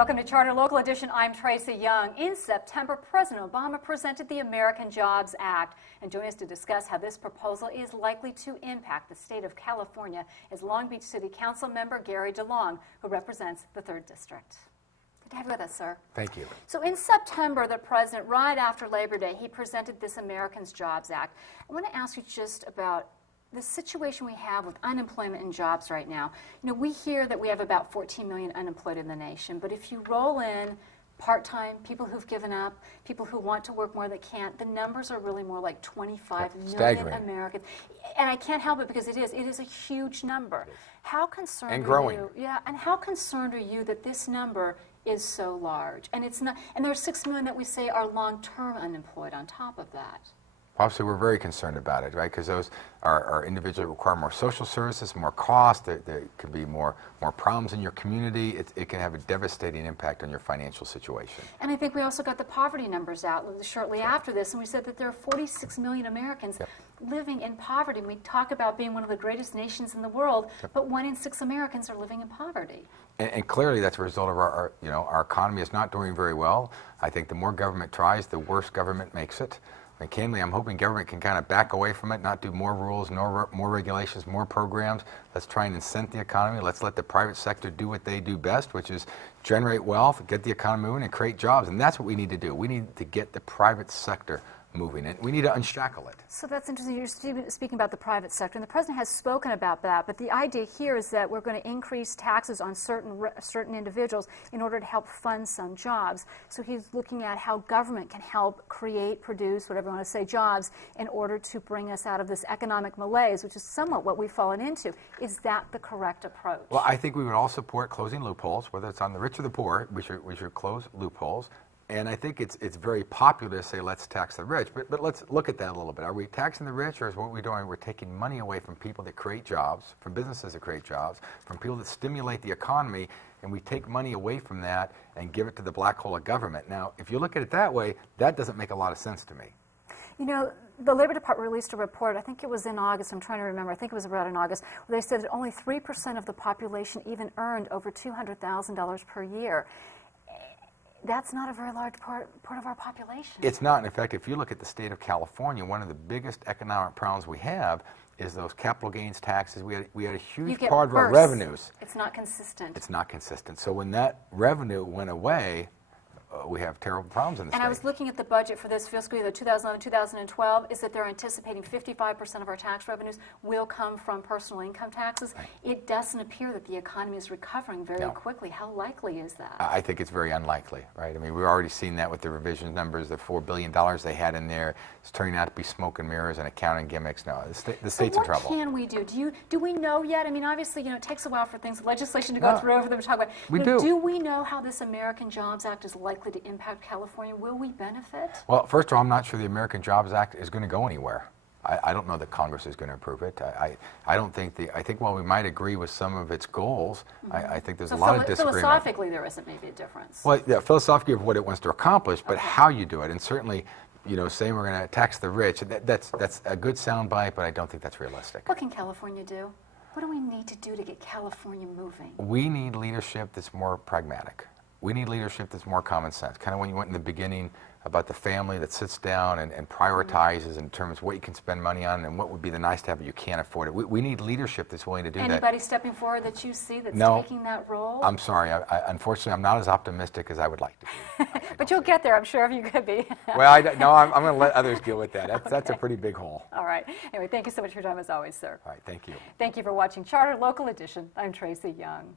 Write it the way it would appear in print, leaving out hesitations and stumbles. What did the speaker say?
Welcome to Charter Local Edition. I'm Tracy Young. In September, President Obama presented the American Jobs Act. And joining us to discuss how this proposal is likely to impact the state of California is Long Beach City Council member Gary DeLong, who represents the 3rd District. Good to have you with us, sir. Thank you. So in September, the president, right after Labor Day, he presented this Americans Jobs Act. I want to ask you just about the situation we have with unemployment and jobs right now. You know, we hear that we have about 14 million unemployed in the nation, but if you roll in part-time, people who've given up, people who want to work more that can't, the numbers are really more like 25 million Americans. And I can't help it because it is a huge number. How concerned and growing. are you? Yeah, and how concerned are you that this number is so large? And it's not, and there are 6 million that we say are long-term unemployed on top of that. Obviously, we're very concerned about it, right? Because those are individuals that require more social services, more cost. There could be more problems in your community. It can have a devastating impact on your financial situation. And I think we also got the poverty numbers out shortly after this, and we said that there are 46 million Americans living in poverty. We talk about being one of the greatest nations in the world, but 1 in 6 Americans are living in poverty. And clearly, that's a result of our economy is not doing very well. I think the more government tries, the worse government makes it. And candidly, I'm hoping government can kind of back away from it, not do more rules, more regulations, more programs. Let's try and incent the economy. Let's let the private sector do what they do best, which is generate wealth, get the economy moving, and create jobs. And that's what we need to do. We need to get the private sector moving, and we need to unshackle it. So that's interesting. You're speaking about the private sector, and the president has spoken about that. But the idea here is that we're going to increase taxes on certain individuals in order to help fund some jobs. So he's looking at how government can help create, produce, whatever you want to say, jobs in order to bring us out of this economic malaise, which is somewhat what we've fallen into. Is that the correct approach? Well, I think we would all support closing loopholes, whether it's on the rich or the poor. We should close loopholes. And I think it's very popular to say, let's tax the rich, but let's look at that a little bit. Are we taxing the rich, or is what we're doing, we're taking money away from people that create jobs, from businesses that create jobs, from people that stimulate the economy, and we take money away from that and give it to the black hole of government? Now, if you look at it that way, that doesn't make a lot of sense to me. You know, the Labor Department released a report, I think it was in August, I'm trying to remember, I think it was around in August, where they said that only 3% of the population even earned over $200,000 per year. That's not a very large part of our population. It's not. In fact, if you look at the state of California, one of the biggest economic problems we have is those capital gains taxes. We had a huge part of our revenues. It's not consistent. It's not consistent. So when that revenue went away, we have terrible problems in the state. And I was looking at the budget for this fiscal year, the 2011-2012, is that they're anticipating 55% of our tax revenues will come from personal income taxes. Right. It doesn't appear that the economy is recovering very quickly. How likely is that? I think it's very unlikely, right? I mean, we've already seen that with the revision numbers, the $4 billion they had in there. It's turning out to be smoke and mirrors and accounting gimmicks. No, the state's in trouble. What can we do? Do we know yet? I mean, obviously, it takes a while for legislation to go through over them to talk about. We do. Do we know how this American Jobs Act is likely to impact California? Will we benefit? Well, first of all, I'm not sure the American Jobs Act is going to go anywhere. I don't know that Congress is going to approve it. I don't think I think while we might agree with some of its goals, I think there's a lot of disagreement. Philosophically, there isn't maybe a difference. Well, yeah, philosophically of what it wants to accomplish, but how you do it, and certainly, saying we're going to tax the rich, that's a good soundbite, but I don't think that's realistic. What can California do? What do we need to do to get California moving? We need leadership that's more pragmatic. We need leadership that's more common sense. Kind of when you went in the beginning about the family that sits down and prioritizes in terms of what you can spend money on and what would be the nice to have, but you can't afford it. We need leadership that's willing to do that. Anybody stepping forward that you see that's taking that role? I'm sorry. Unfortunately, I'm not as optimistic as I would like to be. But you'll get there, I'm sure, if you could be. Well, I'm going to let others deal with that. That's a pretty big hole. All right. Anyway, thank you so much for your time as always, sir. All right. Thank you. Thank you for watching Charter Local Edition. I'm Tracy Young.